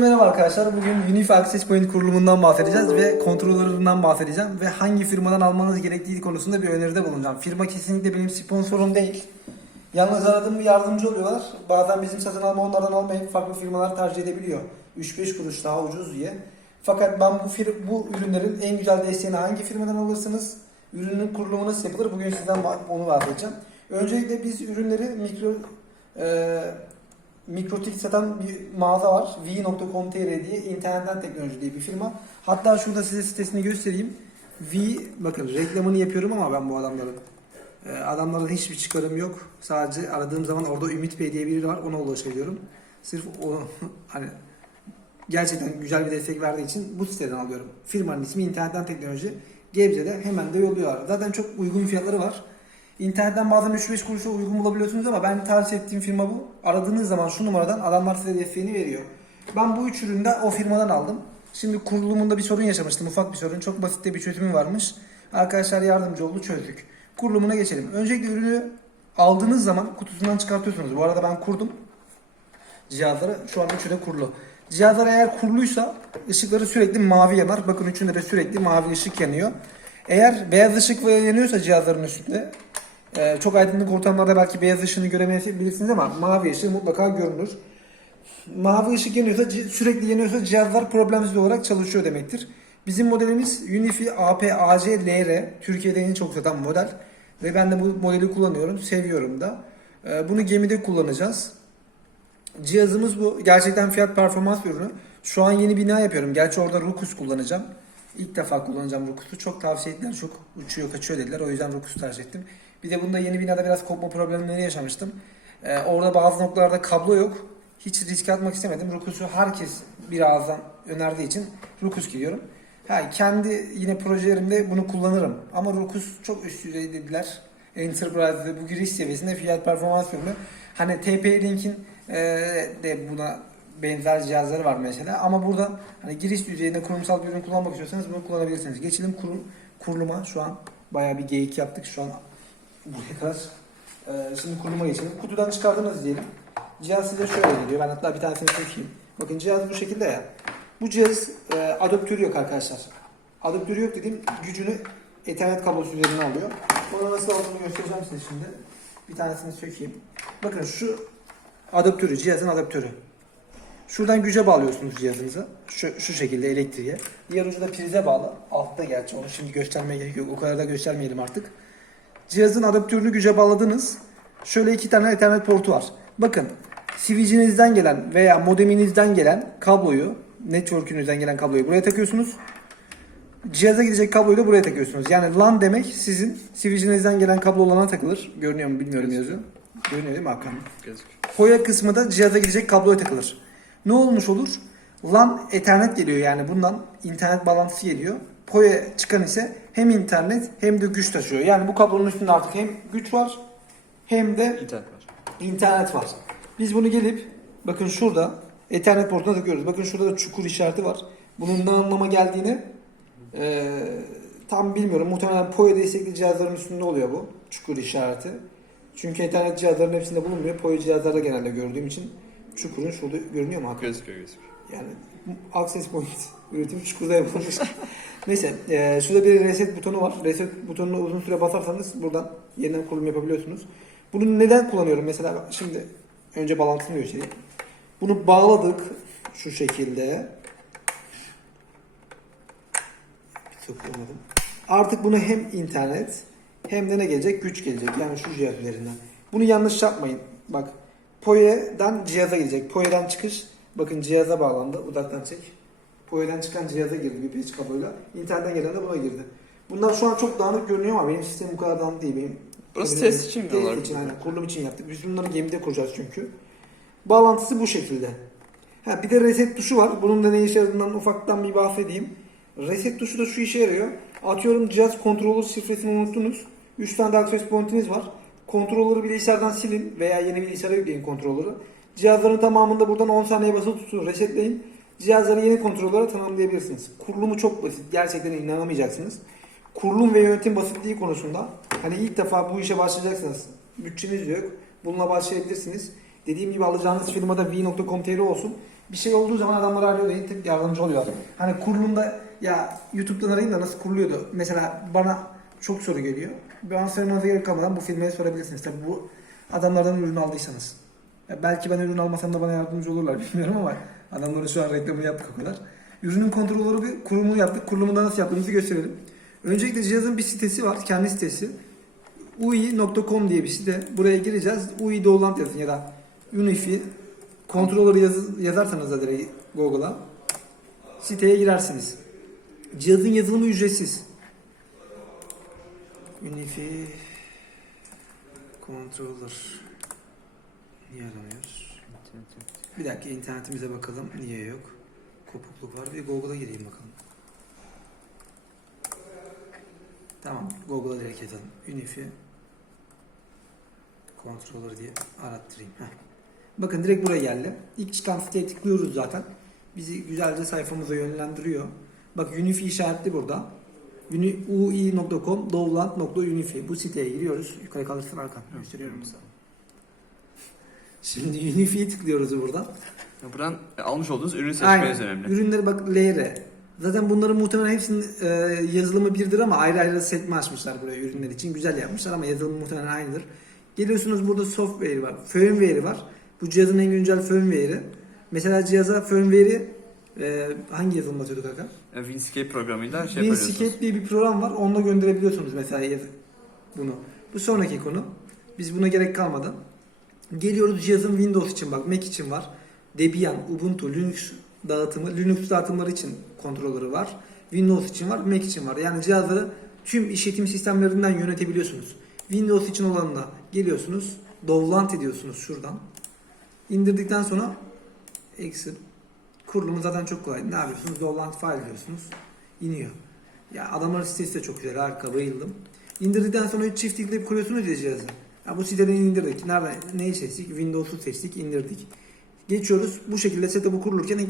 Merhaba arkadaşlar. Bugün Unifi Access Point kurulumundan bahsedeceğiz ve kontrolöründen bahsedeceğim ve hangi firmadan almanız gerektiği konusunda bir öneride bulunacağım. Firma kesinlikle benim sponsorum değil. Yalnız aradığım bir yardımcı oluyorlar. Bazen bizim satın alma onlardan almayıp farklı firmalar tercih edebiliyor. 3-5 kuruş daha ucuz diye. Fakat ben bu fir- bu ürünlerin en güzel desteğini hangi firmadan alırsınız? Ürünün kurulumu nasıl yapılır? Bugün sizden onu bahsedeceğim. Öncelikle biz ürünleri mikro e, mikrotik satan bir mağaza var. v.com.tr diye internetten teknoloji diye bir firma. Hatta şurada size sitesini göstereyim. V bakın reklamını yapıyorum ama ben bu adamların. Ee, adamların hiçbir çıkarım yok. Sadece aradığım zaman orada Ümit Bey diye biri var. Ona ulaşabiliyorum. Sırf o hani gerçekten güzel bir destek verdiği için bu siteden alıyorum. Firmanın ismi internetten teknoloji. Gebze'de hemen de yolluyorlar. Zaten çok uygun fiyatları var. İnternetten bazen 3-5 kuruşa uygun bulabiliyorsunuz ama ben tavsiye ettiğim firma bu. Aradığınız zaman şu numaradan adamlar size desteğini veriyor. Ben bu üç ürünü de o firmadan aldım. Şimdi kurulumunda bir sorun yaşamıştım. Ufak bir sorun. Çok basit bir çözümü varmış. Arkadaşlar yardımcı oldu çözdük. Kurulumuna geçelim. Öncelikle ürünü aldığınız zaman kutusundan çıkartıyorsunuz. Bu arada ben kurdum cihazları. Şu anda üçü de kurulu. Cihazlar eğer kuruluysa ışıkları sürekli mavi yanar. Bakın üçünde de sürekli mavi ışık yanıyor. Eğer beyaz ışık yanıyorsa cihazların üstünde e, çok aydınlık ortamlarda belki beyaz ışığını göremeyebilirsiniz ama mavi ışığı mutlaka görünür. Mavi ışık yanıyorsa sürekli yanıyorsa cihazlar problemsiz olarak çalışıyor demektir. Bizim modelimiz Unifi AP-AC LR. Türkiye'de en çok satan model. Ve ben de bu modeli kullanıyorum. Seviyorum da. E, Bunu gemide kullanacağız. Cihazımız bu. Gerçekten fiyat performans ürünü. Şu an yeni bina yapıyorum. Gerçi orada Rukus kullanacağım. İlk defa kullanacağım Rukus'u. Çok tavsiye ettiler. Çok uçuyor kaçıyor dediler. O yüzden Rukus'u tercih ettim. Bir de bunda yeni binada biraz kopma problemleri yaşamıştım. Ee, orada bazı noktalarda kablo yok. Hiç riske atmak istemedim. Rukus'u herkes bir ağızdan önerdiği için Rukus gidiyorum. Ha, kendi yine projelerimde bunu kullanırım. Ama Rukus çok üst düzey dediler. Enterprise'de bu giriş seviyesinde fiyat performans ürünü. Hani TP-Link'in e, de buna benzer cihazları var mesela. Ama burada hani giriş düzeyinde kurumsal bir ürün kullanmak istiyorsanız bunu kullanabilirsiniz. Geçelim kurum, kuruluma. Şu an bayağı bir geyik yaptık. Şu an buraya kadar. Ee, şimdi kuruluma geçelim. Kutudan çıkardınız diyelim. Cihaz size şöyle geliyor. Ben hatta bir tanesini çekeyim. Bakın cihaz bu şekilde ya. Bu cihaz e, adaptörü yok arkadaşlar. Adaptörü yok dediğim gücünü Ethernet kablosu üzerinden alıyor. Onu nasıl aldığını göstereceğim size şimdi. Bir tanesini sökeyim. Bakın şu adaptörü, cihazın adaptörü. Şuradan güce bağlıyorsunuz cihazınızı. Şu, şu şekilde elektriğe. Diğer ucu da prize bağlı. Altta gerçi onu şimdi göstermeye gerek yok. O kadar da göstermeyelim artık. Cihazın adaptörünü güce bağladınız. Şöyle iki tane ethernet portu var. Bakın switch'inizden gelen veya modeminizden gelen kabloyu, network'ünüzden gelen kabloyu buraya takıyorsunuz. Cihaza gidecek kabloyu da buraya takıyorsunuz. Yani LAN demek sizin switch'inizden gelen kablo olana takılır. Görünüyor mu bilmiyorum yazıyor. Görünüyor değil mi Hakan? Gözüküyor. Poya kısmı da cihaza gidecek kabloya takılır. Ne olmuş olur? LAN Ethernet geliyor yani bundan internet bağlantısı geliyor. Poya çıkan ise hem internet hem de güç taşıyor. Yani bu kablonun üstünde artık hem güç var hem de İnternet var. internet var. Biz bunu gelip bakın şurada Ethernet portuna takıyoruz. Bakın şurada da çukur işareti var. Bunun ne anlama geldiğini eee, tam bilmiyorum. Muhtemelen POE destekli cihazların üstünde oluyor bu çukur işareti. Çünkü Ethernet cihazların hepsinde bulunmuyor. POE cihazlarda genelde gördüğüm için çukurun şurada görünüyor mu Hakan? Gözüküyor gözüküyor. Yani Access Point üretim çukurda yapılmış. Neyse eee, şurada bir reset butonu var. Reset butonuna uzun süre basarsanız buradan yeniden kurulum yapabiliyorsunuz. Bunu neden kullanıyorum? Mesela şimdi önce bağlantısını göstereyim. Bunu bağladık şu şekilde. Tıklamadım. Artık bunu hem internet hem de ne gelecek? Güç gelecek. Yani şu cihaz üzerinden. Bunu yanlış yapmayın. Bak PoE'den cihaza gelecek. PoE'den çıkış bakın cihaza bağlandı. Uzaktan çek. PoE'den çıkan cihaza girdi bir patch kabloyla. İnternetten gelen de buna girdi. Bunlar şu an çok dağınık görünüyor ama benim sistemim bu kadar dağınık değil. Benim Burası test için mi Test için aynen. Kurulum için yaptık. Biz bunları gemide kuracağız çünkü. Bağlantısı bu şekilde. Ha, bir de reset tuşu var. Bunun da ne işe yaradığından ufaktan bir bahsedeyim. Reset tuşu da şu işe yarıyor. Atıyorum cihaz kontrolör şifresini unuttunuz. 3 tane de access point'iniz var. Kontrolörü bilgisayardan silin veya yeni bilgisayara yükleyin kontrolörü. Cihazların tamamında buradan 10 saniye basılı tutun, resetleyin. Cihazları yeni kontrollere tanımlayabilirsiniz. Kurulumu çok basit. Gerçekten inanamayacaksınız. Kurulum ve yönetim basitliği konusunda hani ilk defa bu işe başlayacaksınız. Bütçeniz yok. Bununla başlayabilirsiniz. Dediğim gibi alacağınız firmada v.com.tr olsun. Bir şey olduğu zaman adamlar arıyor da yardımcı oluyor. Hani kurulumda ya YouTube'dan arayayım da nasıl kuruluyordu? Mesela bana çok soru geliyor. Ben sormanıza gerek kalmadan bu firmaya sorabilirsiniz. Tabii bu adamlardan ürün aldıysanız. Ya belki ben ürün almasam da bana yardımcı olurlar bilmiyorum ama adamların şu an reklamını yaptık o kadar. Ürünün kontrolörü bir kurulumunu yaptık. Kurulumunda nasıl yaptığımızı gösterelim. Öncelikle cihazın bir sitesi var. Kendi sitesi. ui.com diye bir site. Buraya gireceğiz. UI Dolant yazın ya da Unifi kontrolörü yaz, yazarsanız da direkt Google'a siteye girersiniz. Cihazın yazılımı ücretsiz. Unifi controller niye aramıyoruz? Bir dakika internetimize bakalım. Niye yok? Kopukluk var. Bir Google'a gireyim bakalım. Tamam. Google'a direkt yazalım. Unifi controller diye arattırayım. Heh. Bakın direkt buraya geldi. İlk çıkan siteye tıklıyoruz zaten. Bizi güzelce sayfamıza yönlendiriyor. Bak Unifi işaretli burada. Ui.com dovland.unifi Bu siteye giriyoruz. Yukarı kalırsın arkan. Gösteriyorum sana. Şimdi Unifi'ye tıklıyoruz buradan. Ya Buradan almış olduğunuz ürünü seçmeniz önemli. Ürünleri bak LR. Zaten bunların muhtemelen hepsinin e, yazılımı birdir ama ayrı ayrı setme açmışlar buraya ürünler için. Güzel yapmışlar ama yazılımı muhtemelen aynıdır. Geliyorsunuz burada software var, firmware var. Bu cihazın en güncel firmware'i. Mesela cihaza firmware'i e, hangi yazılım atıyorduk Hakan? E, WinScape programıyla şey. WinScape diye bir program var. Onunla gönderebiliyorsunuz mesela bunu. Bu sonraki konu. Biz buna gerek kalmadı. Geliyoruz cihazın Windows için bak, Mac için var. Debian, Ubuntu, Linux dağıtımı, Linux dağıtımları için kontrolörü var. Windows için var, Mac için var. Yani cihazları tüm işletim sistemlerinden yönetebiliyorsunuz. Windows için olanına geliyorsunuz, download ediyorsunuz şuradan. İndirdikten sonra exit kurulumu zaten çok kolay. Ne yapıyorsunuz? Download file diyorsunuz. İniyor. Ya adamların sitesi de çok güzel. Harika. Bayıldım. İndirdikten sonra çift tıklayıp kuruyorsunuz ya cihazı. Ya bu siteden indirdik. Nerede? Neyi seçtik? Windows'u seçtik. indirdik. Geçiyoruz. Bu şekilde setup'ı kurulurken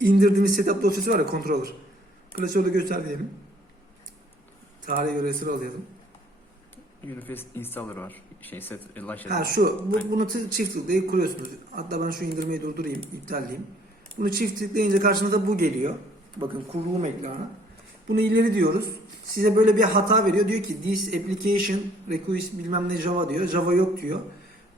indirdiğimiz setup dosyası var ya controller. Klasörde göster diyelim. Tarihe göre sıra alayalım. Uniface installer var. Şey set, launch Ha şu, bu, bunu çift tıklayıp kuruyorsunuz. Hatta ben şu indirmeyi durdurayım, iptalleyeyim. Bunu çift tıklayınca karşınıza bu geliyor. Bakın kurulum ekranı. Bunu ileri diyoruz. Size böyle bir hata veriyor. Diyor ki this application requires bilmem ne Java diyor. Java yok diyor.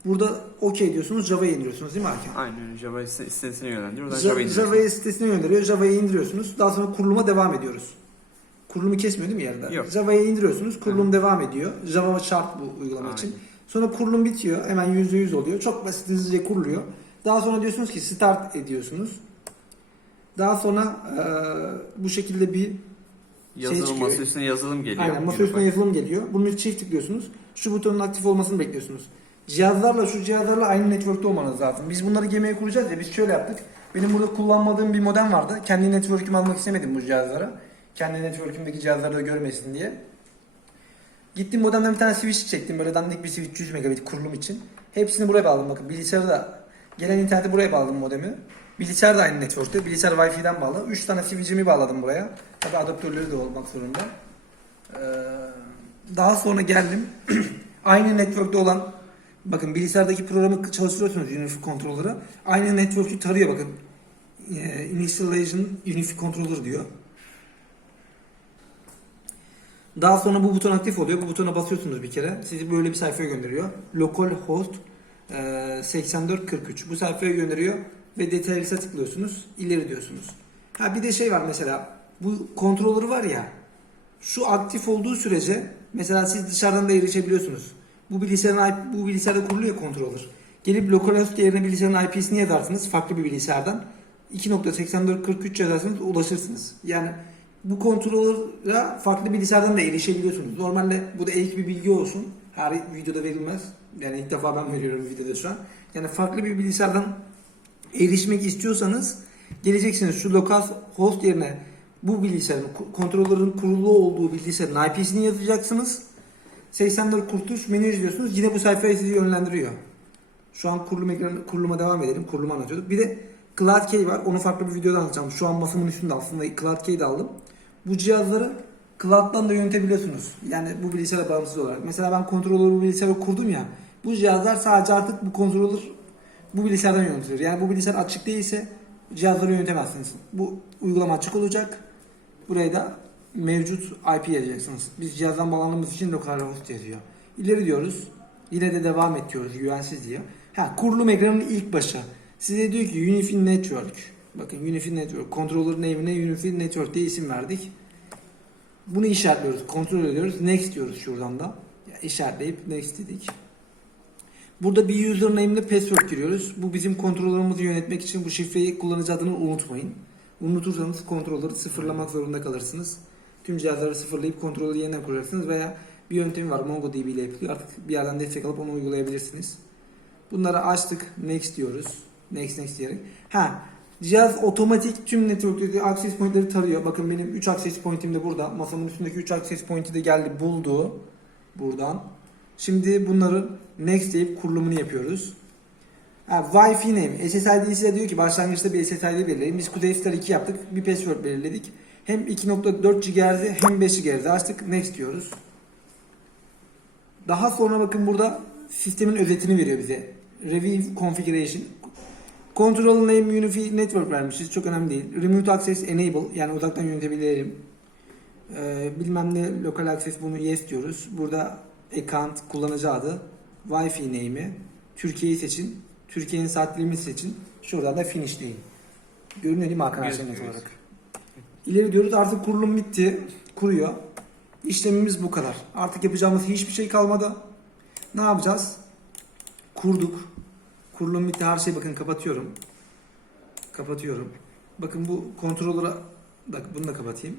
Burada OK diyorsunuz. Java'yı indiriyorsunuz değil mi Hakan? Aynen. Java site- sitesine yönlendiriyor. Oradan Ja- Java. Java'yı sitesine gönderiyor. Java'yı indiriyorsunuz. Daha sonra kuruluma devam ediyoruz. Kurulumu kesmiyor değil mi yerinde? Yok. Java'yı indiriyorsunuz. Kurulum devam ediyor. Java şart bu uygulama Aynen. için. Sonra kurulum bitiyor. Hemen %100 oluyor. Çok basit hızlıca kuruluyor. Daha sonra diyorsunuz ki start ediyorsunuz. Daha sonra eee, bu şekilde bir Yazılım çıkıyor. masa üstüne yazılım geliyor. aynen masa üstüne yazılım geliyor. Bunu çift tıklıyorsunuz. Şu butonun aktif olmasını bekliyorsunuz. Cihazlarla şu cihazlarla aynı network'te olmanız lazım. Biz bunları gemiye kuracağız ya biz şöyle yaptık. Benim burada kullanmadığım bir modem vardı. Kendi network'ümü almak istemedim bu cihazlara. Kendi network'ümdeki cihazları da görmesin diye. Gittim modemden bir tane switch çektim. Böyle dandik bir switch 100 megabit kurulum için. Hepsini buraya bağladım bakın. Bilgisayarı da gelen interneti buraya bağladım modemi. Bilgisayar da aynı network'te. Bilgisayar Wi-Fi'den bağlı. 3 tane switch'imi bağladım buraya. Tabi adaptörleri de olmak zorunda. Ee, daha sonra geldim. aynı network'te olan bakın bilgisayardaki programı çalıştırıyorsunuz Unifi controller'ı. Aynı network'ü tarıyor bakın. Ee, Initialization Unifi controller diyor. Daha sonra bu buton aktif oluyor. Bu butona basıyorsunuz bir kere. Sizi böyle bir sayfaya gönderiyor. Localhost e, 8443. Bu sayfaya gönderiyor ve details'e tıklıyorsunuz. İleri diyorsunuz. Ha bir de şey var mesela. Bu controller var ya. Şu aktif olduğu sürece mesela siz dışarıdan da erişebiliyorsunuz. Bu bilgisayarın bu bilgisayarda kuruluyor controller. Gelip localhost yerine bilgisayarın IP'sini yazarsınız farklı bir bilgisayardan. 2.8443 yazarsanız ulaşırsınız. Yani bu controller'a farklı bilgisayardan da erişebiliyorsunuz. Normalde bu da ilk bir bilgi olsun. Her videoda verilmez. Yani ilk defa ben veriyorum videoda şu an. Yani farklı bir bilgisayardan erişmek istiyorsanız geleceksiniz şu lokal host yerine bu bilgisayarın kontrolörün kurulu olduğu bilgisayarın IP'sini yazacaksınız. 84 kurtuluş menü izliyorsunuz. Yine bu sayfaya sizi yönlendiriyor. Şu an kurulum ekranı, kuruluma devam edelim. Kurulumu anlatıyorduk. Bir de Cloud Key var. Onu farklı bir videoda anlatacağım. Şu an masamın üstünde aslında Cloud Key de aldım. Bu cihazları Cloud'dan da yönetebiliyorsunuz. Yani bu bilgisayara bağımsız olarak. Mesela ben kontrolörü bu bilgisayara kurdum ya. Bu cihazlar sadece artık bu kontrolör bu bilgisayardan yönetilir. Yani bu bilgisayar açık değilse cihazları yönetemezsiniz. Bu uygulama açık olacak. Buraya da mevcut IP yazacaksınız. Biz cihazdan bağlandığımız için localhost yazıyor. İleri diyoruz. Yine de devam et diyoruz. Güvensiz diyor. Ha, kurulum ekranının ilk başı. Size diyor ki Unifi Network. Bakın Unifi Network. Controller name'ine Unifi Network diye isim verdik. Bunu işaretliyoruz. Kontrol ediyoruz. Next diyoruz şuradan da. İşaretleyip next dedik. Burada bir username ile password giriyoruz. Bu bizim kontrollerimizi yönetmek için bu şifreyi kullanıcı adını unutmayın. Unutursanız kontrolleri sıfırlamak zorunda kalırsınız. Tüm cihazları sıfırlayıp kontrolü yeniden kuracaksınız veya bir yöntemi var MongoDB ile yapılıyor. Artık bir yerden destek alıp onu uygulayabilirsiniz. Bunları açtık. Next diyoruz. Next next diyerek. Ha cihaz otomatik tüm network'teki access point'leri tarıyor. Bakın benim 3 access point'im de burada. Masamın üstündeki 3 access point'i de geldi buldu. Buradan. Şimdi bunların next deyip kurulumunu yapıyoruz. Ha, Wi-Fi name. SSID size diyor ki başlangıçta bir SSID belirleyin. Biz Kudayster 2 yaptık. Bir password belirledik. Hem 2.4 GHz'i hem 5 GHz'i açtık. Next diyoruz. Daha sonra bakın burada sistemin özetini veriyor bize. Review Configuration. Control Name Unifi Network vermişiz. Çok önemli değil. Remote Access Enable yani uzaktan yönetebilirim. Ee, bilmem ne Local Access bunu yes diyoruz. Burada account kullanıcı adı. Wi-Fi name'i. Türkiye'yi seçin. Türkiye'nin saat dilimini seçin. Şuradan da finish deyin. Görünüyor değil mi Erşen net olarak? İleri diyoruz artık kurulum bitti. Kuruyor. İşlemimiz bu kadar. Artık yapacağımız hiçbir şey kalmadı. Ne yapacağız? Kurduk. Kurulum bitti. Her şeyi bakın kapatıyorum. Kapatıyorum. Bakın bu kontrolöre bak bunu da kapatayım.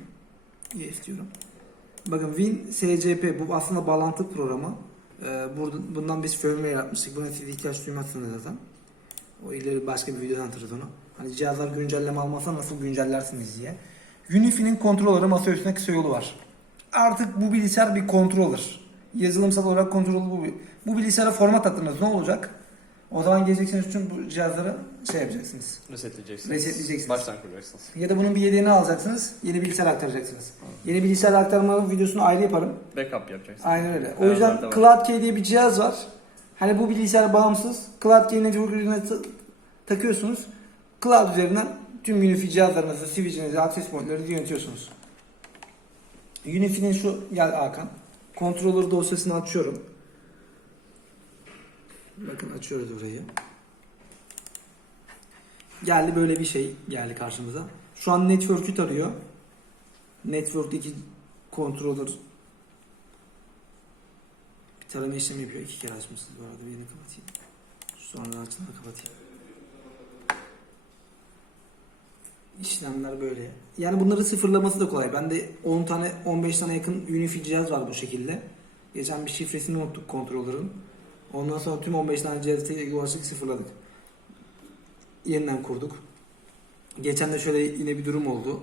Yes diyorum. Bakın Win SCP bu aslında bağlantı programı. Ee, bundan biz firmware yapmıştık. Buna siz ihtiyaç duymazsınız zaten. O ileri başka bir videodan anlatırız onu. Hani cihazlar güncelleme almazsa nasıl güncellersiniz diye. Unifi'nin kontrolörü masa üstünde kısa yolu var. Artık bu bilgisayar bir controller. Yazılımsal olarak kontrolü bu. Bu bilgisayara format attınız ne olacak? O zaman geleceksiniz tüm bu cihazları şey yapacaksınız. Resetleyeceksiniz. Resetleyeceksiniz. Baştan kuracaksınız. Ya da bunun bir yedeğini alacaksınız. Yeni bilgisayar aktaracaksınız. Yeni bilgisayar aktarma videosunu ayrı yaparım. Backup yapacaksınız. Aynen öyle. O yüzden da var. Cloud Key diye bir cihaz var. Hani bu bilgisayar bağımsız. Cloud Key network'üne ta- takıyorsunuz. Cloud üzerinden tüm Unifi cihazlarınızı, switch'inizi, access point'lerinizi yönetiyorsunuz. Unifi'nin şu, gel Hakan. Controller dosyasını açıyorum. Bakın açıyoruz orayı. Geldi böyle bir şey geldi karşımıza. Şu an network'ü tarıyor. Network'teki controller bir tarama işlemi yapıyor. İki kere açmışsınız bu arada. Birini kapatayım. Sonra açtığında kapatayım. İşlemler böyle. Yani bunları sıfırlaması da kolay. Bende 10 tane 15 tane yakın Unifi cihaz var bu şekilde. Geçen bir şifresini unuttuk kontrolörün. Ondan sonra tüm 15 tane tek ulaştık sıfırladık. Yeniden kurduk. Geçen de şöyle yine bir durum oldu.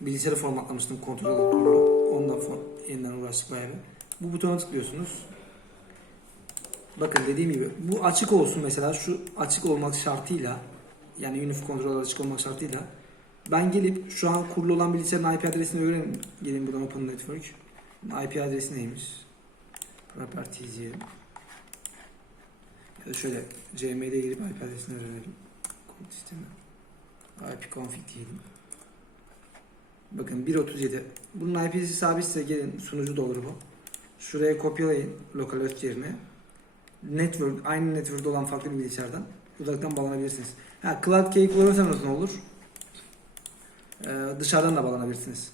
Bilgisayarı formatlamıştım kontrolör kurulu. For- yeniden uğraştık bayağı. Bu butona tıklıyorsunuz. Bakın dediğim gibi bu açık olsun mesela şu açık olmak şartıyla yani Unif kontrol açık olmak şartıyla ben gelip şu an kurulu olan bilgisayarın IP adresini öğrenin. Gelin buradan Open Network. IP adresi neymiş? Properties diyelim. Ya da şöyle CM'de girip IP adresini öğrenelim. Kod sistemi. IP config diyelim. Bakın 1.37. Bunun IP'si sabitse gelin sunucu da olur bu. Şuraya kopyalayın localhost yerine. Network, aynı network'ta olan farklı bir bilgisayardan uzaktan bağlanabilirsiniz. Ha, Cloud Key kullanırsanız ne olur? Ee, dışarıdan da bağlanabilirsiniz.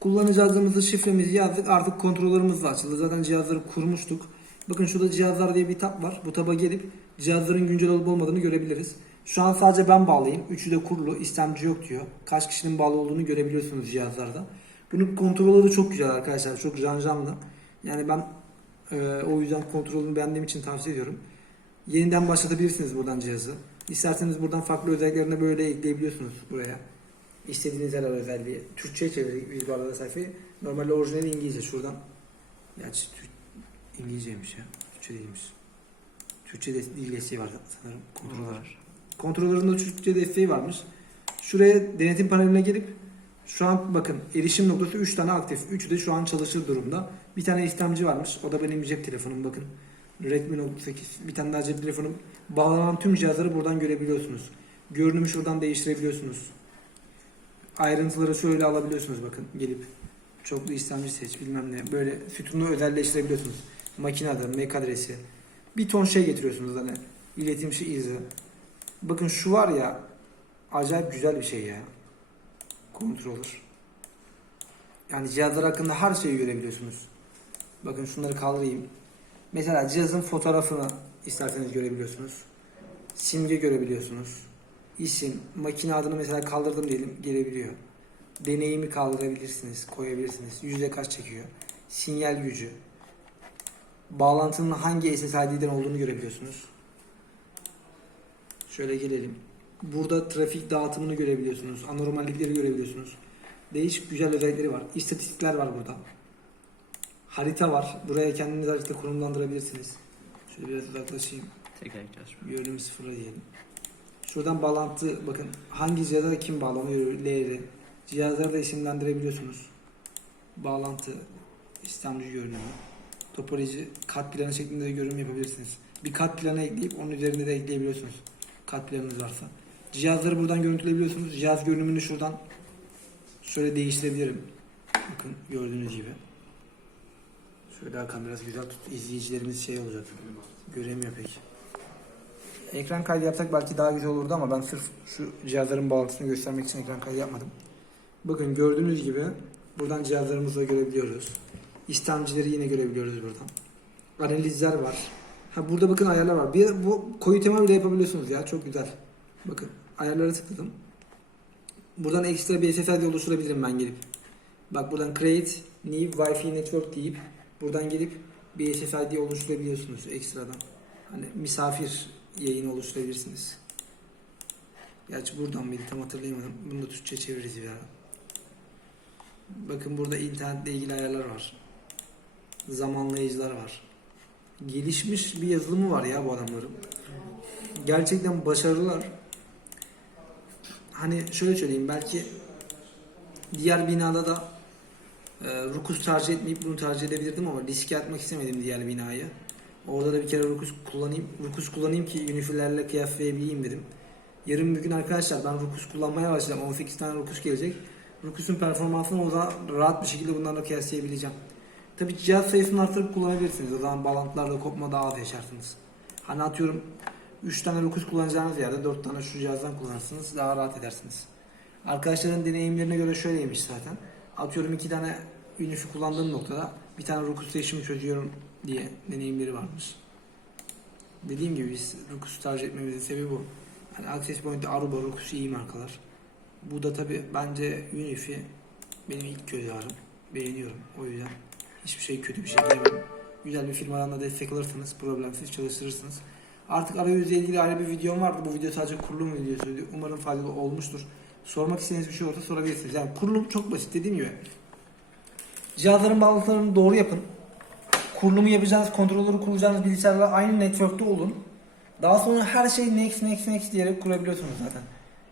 Kullanıcı adımızı, şifremizi yazdık. Artık kontrolörümüz de açıldı. Zaten cihazları kurmuştuk. Bakın şurada cihazlar diye bir tab var. Bu taba gelip cihazların güncel olup olmadığını görebiliriz. Şu an sadece ben bağlayayım. Üçü de kurulu. istemci yok diyor. Kaç kişinin bağlı olduğunu görebiliyorsunuz cihazlarda. Bunun kontrolörü çok güzel arkadaşlar. Çok janjanlı. Yani ben e, o yüzden kontrolünü beğendiğim için tavsiye ediyorum. Yeniden başlatabilirsiniz buradan cihazı. İsterseniz buradan farklı özelliklerini böyle ekleyebiliyorsunuz buraya. İstediğiniz her özelliği. Türkçe'ye çevirdik biz bu arada sayfayı. Normalde orijinali İngilizce. Şuradan. Gerçi Türk... İngilizceymiş ya. Türkçe değilmiş. Türkçe de dil desteği var sanırım. Kontrolör. var. Kontrolöründe Türkçe desteği varmış. Şuraya denetim paneline gelip şu an bakın erişim noktası 3 tane aktif. 3'ü de şu an çalışır durumda. Bir tane istemci varmış. O da benim cep telefonum bakın. Redmi Note 8. Bir tane daha cep telefonum. Bağlanan tüm cihazları buradan görebiliyorsunuz. Görünümü şuradan değiştirebiliyorsunuz. Ayrıntıları şöyle alabiliyorsunuz bakın gelip. Çoklu işlemci seç bilmem ne. Böyle sütunu özelleştirebiliyorsunuz. Makine adı, MAC adresi. Bir ton şey getiriyorsunuz hani. İletim şey izi. Bakın şu var ya acayip güzel bir şey ya. Controller. Yani cihazlar hakkında her şeyi görebiliyorsunuz. Bakın şunları kaldırayım. Mesela cihazın fotoğrafını isterseniz görebiliyorsunuz. Simge görebiliyorsunuz. İsim, makine adını mesela kaldırdım diyelim gelebiliyor. Deneyimi kaldırabilirsiniz, koyabilirsiniz. Yüzde kaç çekiyor. Sinyal gücü. Bağlantının hangi SSID'den olduğunu görebiliyorsunuz. Şöyle gelelim. Burada trafik dağıtımını görebiliyorsunuz. Anormallikleri görebiliyorsunuz. Değişik güzel özellikleri var. İstatistikler var burada. Harita var. Buraya kendiniz harita konumlandırabilirsiniz. Şöyle biraz uzaklaşayım. Tekrar çalışma. Görünüm sıfıra diyelim. Şuradan bağlantı bakın hangi cihaza kim bağlanıyor L'de. Cihazları da isimlendirebiliyorsunuz. Bağlantı İslamcı görünümü. Topoloji kat planı şeklinde de görünüm yapabilirsiniz. Bir kat planı ekleyip onun üzerinde de ekleyebiliyorsunuz. Kat planınız varsa. Cihazları buradan görüntüleyebiliyorsunuz. Cihaz görünümünü şuradan şöyle değiştirebilirim. Bakın gördüğünüz gibi. Şöyle Hakan biraz güzel tut. İzleyicilerimiz şey olacak. Göremiyor pek. Ekran kaydı yapsak belki daha güzel olurdu ama ben sırf şu cihazların bağlantısını göstermek için ekran kaydı yapmadım. Bakın gördüğünüz gibi buradan cihazlarımızı da görebiliyoruz. İstemcileri yine görebiliyoruz buradan. Analizler var. Ha burada bakın ayarlar var. Bir bu koyu tema bile yapabiliyorsunuz ya çok güzel. Bakın ayarlara tıkladım. Buradan ekstra bir SSID oluşturabilirim ben gelip. Bak buradan create new Wi-Fi network deyip buradan gelip bir SSID oluşturabiliyorsunuz ekstradan. Hani misafir yayını oluşturabilirsiniz. Gerçi buradan mıydı tam hatırlayamadım. Bunu da Türkçe çeviririz ya. Bakın burada internetle ilgili ayarlar var. Zamanlayıcılar var. Gelişmiş bir yazılımı var ya bu adamların. Gerçekten başarılılar. Hani şöyle söyleyeyim belki diğer binada da e, Rukus tercih etmeyip bunu tercih edebilirdim ama riske atmak istemedim diğer binayı. Orada da bir kere Rukus kullanayım. Rukus kullanayım ki Unifi'lerle kıyaslayabileyim dedim. Yarın bir gün arkadaşlar ben Rukus kullanmaya başlayacağım. 18 tane Rukus gelecek. Rukus'un performansını o zaman rahat bir şekilde bunlarla kıyaslayabileceğim. Tabii cihaz sayısını artırıp kullanabilirsiniz. O zaman bağlantılarda kopma daha az yaşarsınız. Hani atıyorum 3 tane Rukus kullanacağınız yerde 4 tane şu cihazdan kullanırsınız. Daha rahat edersiniz. Arkadaşların deneyimlerine göre şöyleymiş zaten. Atıyorum 2 tane Unifi kullandığım noktada bir tane Rukus'ta işimi çözüyorum diye deneyimleri varmış. Dediğim gibi biz Rukus'u tercih etmemizin sebebi bu. Hani Access Point, Aruba, Rukus iyi markalar. Bu da tabi bence Unifi benim ilk göz ağrım. Beğeniyorum. O yüzden hiçbir şey kötü bir şey diyemem. Güzel bir firmadan da destek alırsanız problemsiz çalıştırırsınız. Artık arayüzle ilgili ayrı bir videom vardı. Bu video sadece kurulum videosuydu. Umarım faydalı olmuştur. Sormak istediğiniz bir şey olursa sorabilirsiniz. Yani kurulum çok basit dediğim gibi. Cihazların bağlantılarını doğru yapın. Kurulumu yapacağınız, kontrolörü kuracağınız bilgisayarla aynı network'te olun. Daha sonra her şeyi next next next diyerek kurabiliyorsunuz zaten.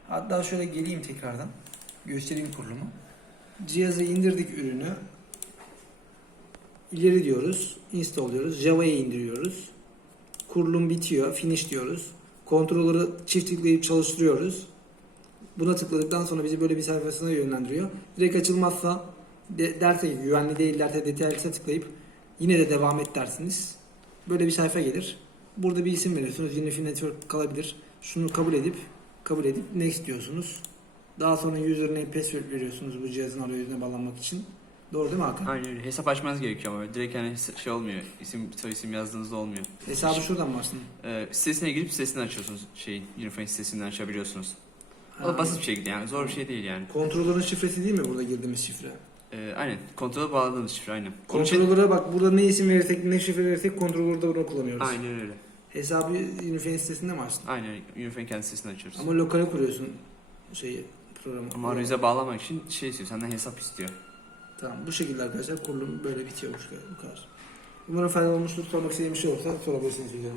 Hatta şöyle geleyim tekrardan. Göstereyim kurulumu. Cihazı indirdik ürünü. İleri diyoruz. Install diyoruz. Java'yı indiriyoruz. Kurulum bitiyor. Finish diyoruz. Kontrolörü çift tıklayıp çalıştırıyoruz. Buna tıkladıktan sonra bizi böyle bir sayfasına yönlendiriyor. Direkt açılmazsa de, derse güvenli değil derse details'e tıklayıp yine de devam et dersiniz. Böyle bir sayfa gelir. Burada bir isim veriyorsunuz. Unifi Network kalabilir. Şunu kabul edip kabul edip next diyorsunuz. Daha sonra username password veriyorsunuz bu cihazın arayüzüne bağlanmak için. Doğru değil mi Hakan? Aynen öyle. Hesap açmanız gerekiyor ama direkt hani şey olmuyor. İsim soy isim yazdığınızda olmuyor. Hesabı şuradan mı açtın? Ee, sitesine girip sitesinden açıyorsunuz. Şey, Unify'in sitesinden açabiliyorsunuz. O da basit bir şekilde yani. Zor bir şey değil yani. Kontrolörün şifresi değil mi burada girdiğimiz şifre? Ee, aynen. Kontrola bağladığınız şifre aynen. Onun için- Kontrolöre bak burada ne isim verirsek ne şifre verirsek kontrolörde bunu kullanıyoruz. Aynen öyle. Hesabı Unifi'nin sitesinde mi açtın? Aynen. Unify'in kendi sitesinden açıyoruz. Ama, Ama lokale kuruyorsun şeyi programı. arayüze bağlamak için şey istiyor. Senden hesap istiyor. Tamam bu şekilde arkadaşlar kurulum böyle bitiyormuş bu kadar. Umarım faydalı olmuştur. Sormak istediğim bir şey olursa sorabilirsiniz videoda.